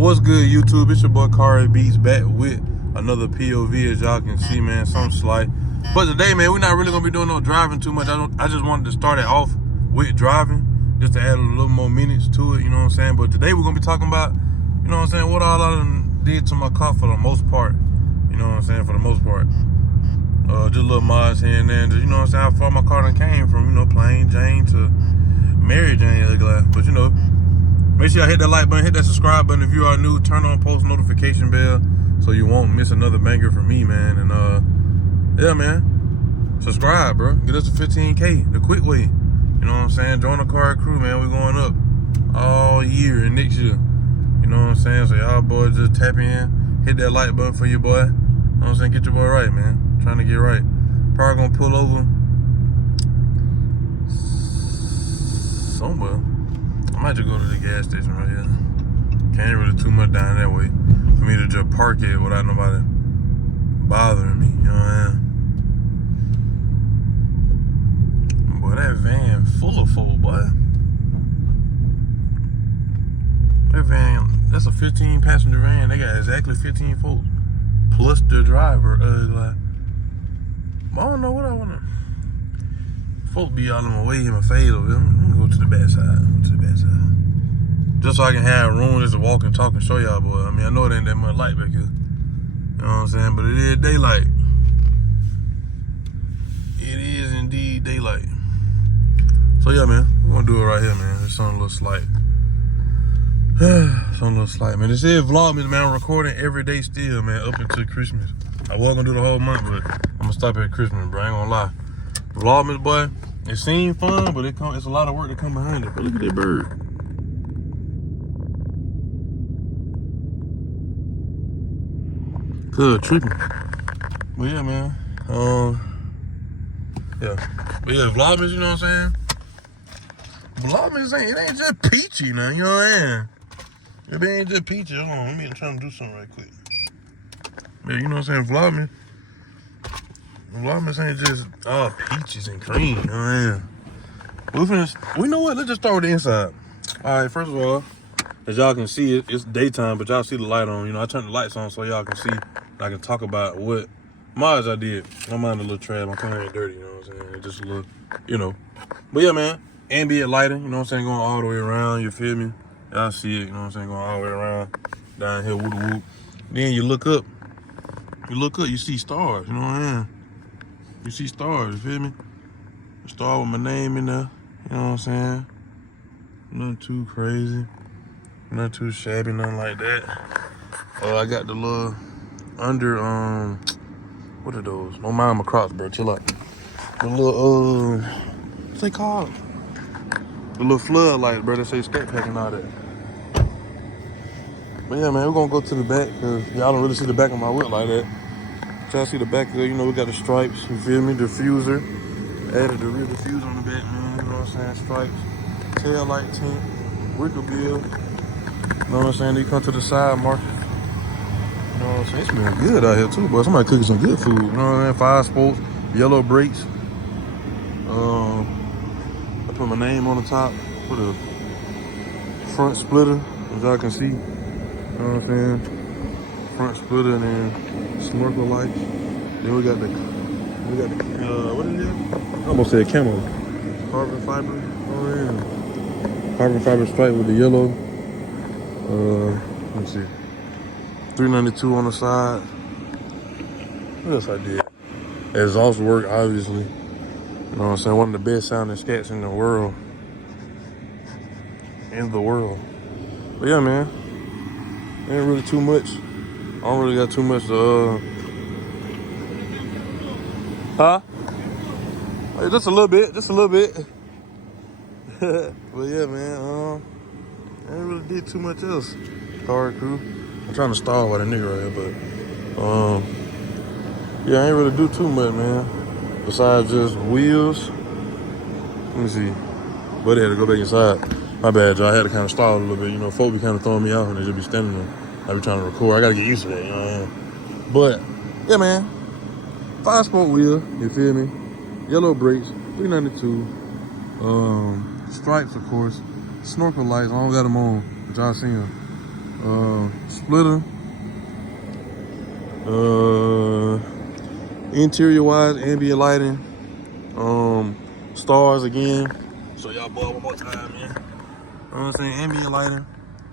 What's good, YouTube? It's your boy Cari Beats back with another POV, as y'all can see, man. Something slight. But today, man, we're not really gonna be doing no driving too much. I just wanted to start it off with driving, just to add a little more minutes to it, you know what I'm saying? But today we're gonna be talking about, you know what I'm saying, what all I done did to my car for the most part. You know what I'm saying, for the most part. Just little mods here and there, just, you know what I'm saying, how far my car done came from, you know, plain Jane to Mary Jane, but you know. Make sure y'all hit that like button, hit that subscribe button if you are new, turn on post notification bell so you won't miss another banger from me, man. And yeah, man, subscribe, bro. Get us to 15K the quick way. You know what I'm saying? Join the Cari crew, man. We're going up all year and next year. You know what I'm saying? So y'all boys just tap in, hit that like button for your boy. You know what I'm saying? Get your boy right, man. Trying to get right. Probably gonna pull over somewhere. I might just go to the gas station right here. Can't really too much down that way for me to just park it without nobody bothering me, you know what I mean? Boy, that van full of folk, boy. That van, that's a 15 passenger van. They got exactly 15 folks. Plus the driver. Like, I don't know what I wanna. Folk be all in my way in my face over here. I'm gonna go to the back side. Just so I can have room just to walk and talk and show y'all, boy. I mean, I know it ain't that much light back here. You know what I'm saying? But it is daylight. It is indeed daylight. So yeah, man, we're gonna do it right here, man. It's something a little slight. Something a little slight, man. This is Vlogmas, man. I'm recording every day still, man, up until Christmas. I was gonna do the whole month, but I'm gonna stop at Christmas, bro. I ain't gonna lie. Vlogmas, boy, it seemed fun, but it's a lot of work to come behind it. But look at that bird. Good, tripping. But yeah, man. Yeah. But yeah, Vlogmas, you know what I'm saying? Vlogmas ain't just peachy now, you know what I'm saying? It ain't just peachy. Hold on, I'm trying to do something right quick. Yeah, you know what I'm saying? Vlogmas ain't just all peaches and cream, you know what I'm saying? We know what? Let's just start with the inside. All right, first of all, as y'all can see, it's daytime, but y'all see the light on. You know, I turned the lights on so y'all can see. I can talk about what mods I did. I don't mind a little trash. My car ain't dirty, you know what I'm saying? It's just a little, you know. But yeah, man, ambient lighting, you know what I'm saying? Going all the way around, you feel me? Y'all see it, you know what I'm saying? Going all the way around, down here, whoop whoop. Then you look up, you see stars, you know what I'm saying? You see stars, you feel me? A star with my name in there, you know what I'm saying? Nothing too crazy, nothing too shabby, nothing like that. I got the little under, what are those? Don't mind my crops, bro, chill out. The little, what's they called? The little floodlights, bro, that say Scatpack and all that. But yeah, man, we're gonna go to the back, because y'all don't really see the back of my whip like that. Y'all see the back there, you know, we got the stripes, you feel me? Diffuser. Added the rear diffuser on the back, man, you know what I'm saying? Stripes. Tail light tint. Wicker bill. You know what I'm saying? They come to the side market. You know what I'm saying? It's been good out here too, boy. Somebody cooking some good food. You know what I mean? 5 spokes, yellow brakes. I put my name on the top. Put a front splitter, as y'all can see. You know what I'm saying? Front splitter and then snorkel lights. Then we got the what is it? I almost said camo. Carbon fiber. Oh yeah. Carbon fiber stripe with the yellow. Let me see. 392 on the side. What else I did? Exhaust work, obviously. You know what I'm saying? One of the best sounding scats in the world. But yeah, man. Ain't really too much. I don't really got too much to, Huh? Hey, just a little bit. But yeah, man, I ain't really did too much else. Cari crew. I'm trying to stall with a nigga right here, but yeah, I ain't really do too much, man. Besides just wheels. Let me see. But I had to go back inside. My bad, y'all. I had to kind of stall a little bit. You know, folk be kind of throwing me off and they just be standing there. I be trying to record. I gotta get used to that, you know what I mean? But yeah, man. 5-spoke wheel, you feel me? Yellow brakes, 392. Stripes, of course. Snorkel lights, I don't got them on, but y'all see them. Splitter. Interior wise, ambient lighting. Stars again. So y'all boy one more time, man. You know what I'm saying? Ambient lighting.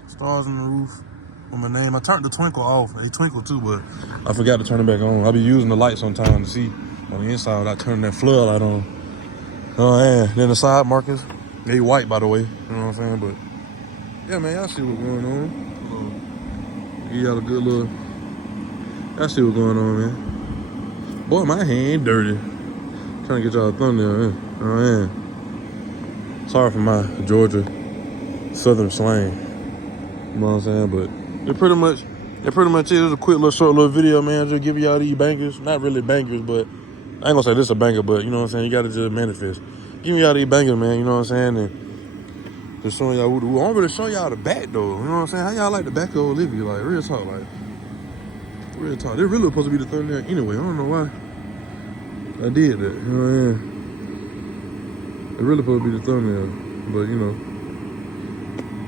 Stars on the roof. On my name. I turned the twinkle off. They twinkle too, but I forgot to turn it back on. I'll be using the light sometimes to see on the inside without turning that floodlight on. Oh yeah. Then the side markers. They white, by the way. You know what I'm saying? But yeah, man, y'all see what's going on. Give y'all a good little. Y'all see what's going on, man. Boy, my hand dirty. Trying to get y'all a thumbnail, man. Oh man. Sorry for my Georgia Southern slang. You know what I'm saying? But it pretty much is. It's a quick little short little video, man. Just giving y'all these bangers. Not really bangers, but I ain't gonna say this is a banger, but you know what I'm saying? You gotta just manifest. Giving y'all these bangers, man, you know what I'm saying? And just showing y'all who I don't really show y'all the back though. You know what I'm saying? How y'all like the back of Olivia? Like real talk, like real talk. This really supposed to be the thumbnail anyway. I don't know why I did that. You know what I'm saying? It really supposed to be the thumbnail, but you know,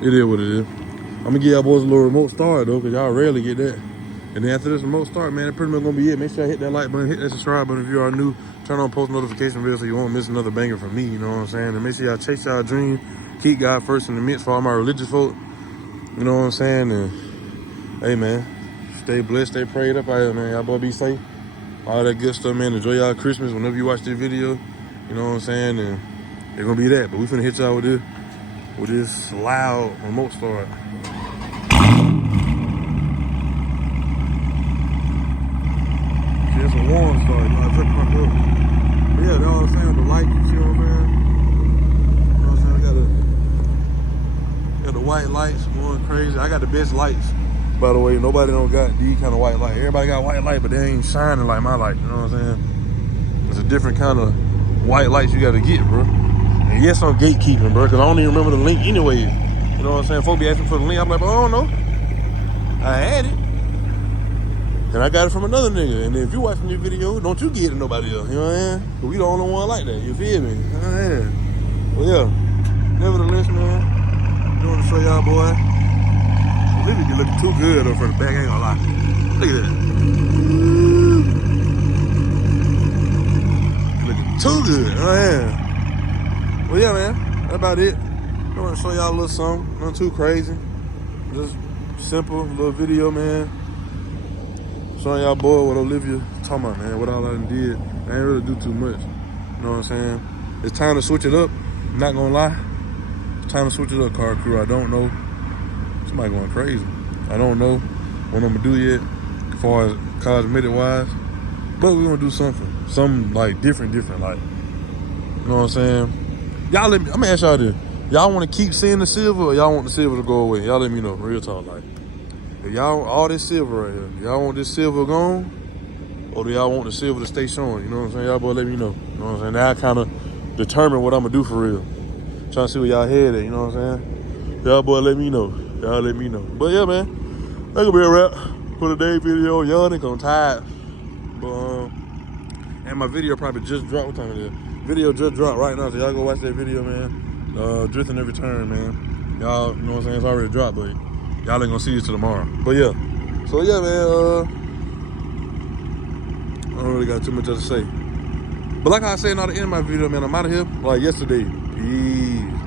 it is what it is. I'm gonna give y'all boys a little remote start though, cause y'all rarely get that. And then after this remote start, man, that pretty much gonna be it. Make sure y'all hit that like button, hit that subscribe button if you are new. Turn on post notification bell so you won't miss another banger from me, you know what I'm saying? And make sure y'all chase y'all dream. Keep God first in the midst for all my religious folk. You know what I'm saying? And hey man, stay blessed, stay prayed up out here, man. Y'all boy be safe. All that good stuff, man. Enjoy y'all Christmas whenever you watch this video. You know what I'm saying? And it's gonna be that. But we finna hit y'all with this loud remote start. See, it's a warm start. You know, I took my up. But yeah, that's all I'm saying. The light, you see what I'm saying? You know what I'm saying? I got the white lights going crazy. I got the best lights. By the way, nobody don't got these kind of white light. Everybody got white light, but they ain't shining like my light. You know what I'm saying? It's a different kind of white lights you gotta get, bro. And yes, I'm gatekeeping, bro, because I don't even remember the link anyway. You know what I'm saying? Folks be asking for the link. I'm like, I don't know. I had it. And I got it from another nigga. And if you watching this video, don't you get it to nobody else. You know what I'm saying? But we the only one like that. You feel me? Man. Well, yeah. Nevertheless, man, I want to show y'all, boy. Olivia be looking too good though for the back. I ain't gonna lie. Look at that. Looking too good. Oh, yeah. Well, yeah, man. That's about it. I want to show y'all a little something. Nothing too crazy. Just simple little video, man. Showing y'all boy what Olivia talking about, man. What all I done did. I ain't really do too much. You know what I'm saying? It's time to switch it up. I'm not gonna lie. It's time to switch it up, car crew. I don't know. Somebody going crazy. I don't know what I'm gonna do yet as far as cosmetic wise. But we're gonna do something. Something like different, like, you know what I'm saying? Y'all let me, I'm gonna ask y'all this. Y'all wanna keep seeing the silver or y'all want the silver to go away? Y'all let me know, real talk, like. If y'all, all this silver right here, y'all want this silver gone? Or do y'all want the silver to stay showing? You know what I'm saying? Y'all boy let me know. You know what I'm saying? Now I kind of determine what I'm gonna do for real. Trying to see where y'all head at, you know what I'm saying? Y'all boy let me know. Y'all let me know. But yeah, man, that's gonna be a wrap for today's video. Y'all niggas, I'm tired. But, and my video probably just dropped. What time it is? Video just dropped right now, so y'all go watch that video, man. Drifting every turn, man. Y'all, you know what I'm saying? It's already dropped, but y'all ain't gonna see this till tomorrow. But yeah. So yeah, man, I don't really got too much else to say. But like I said at the end of my video, man, I'm out of here like yesterday. Peace.